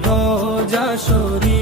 রোজা শরী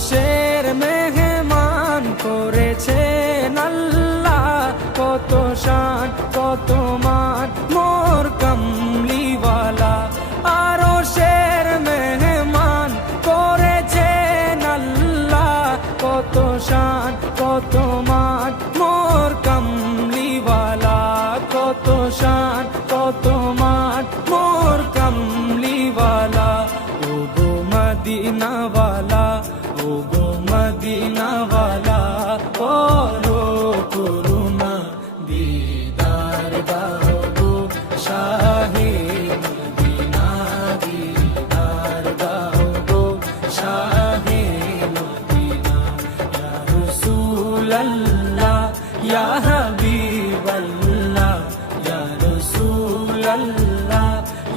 মানুষের মেহমান করেছে নাল্লা কত শান কত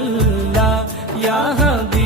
আল্লাহ ইয়া হাবিব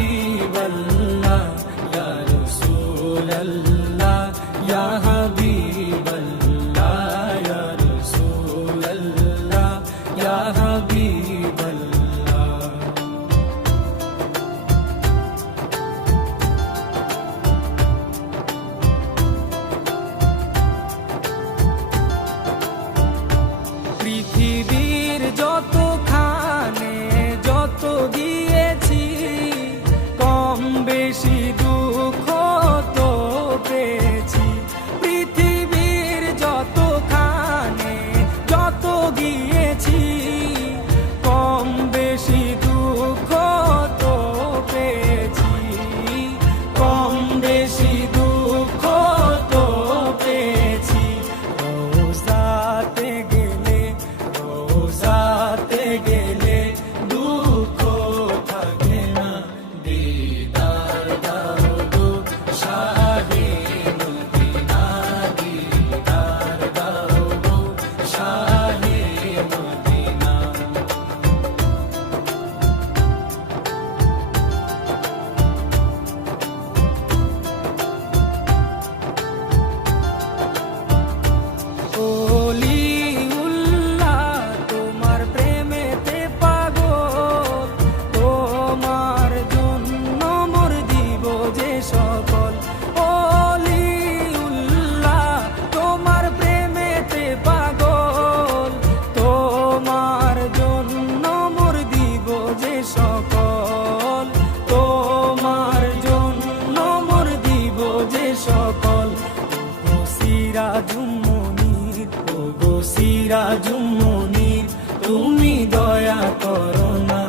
সিরাজুমনির ও গো সিরাজুমনির তুমি দয়া করো না,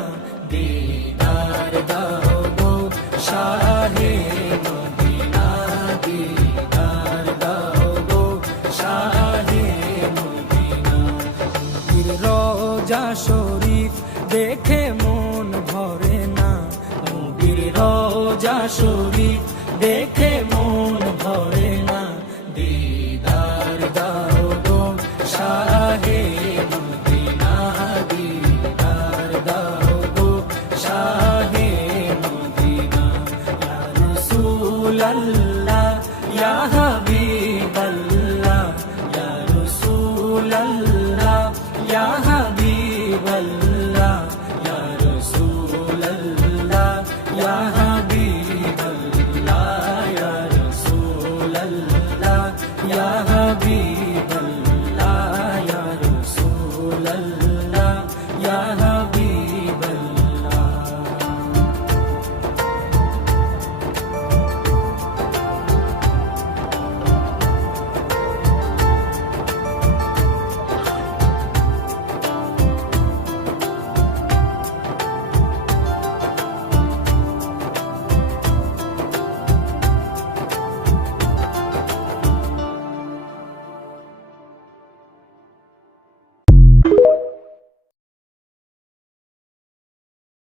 দিদার দাও গো শাহে দেখে মন ভরে না রোজা দেখে মন মদিনা ইয়া রাসূলাল্লাহ ইয়া হাবিব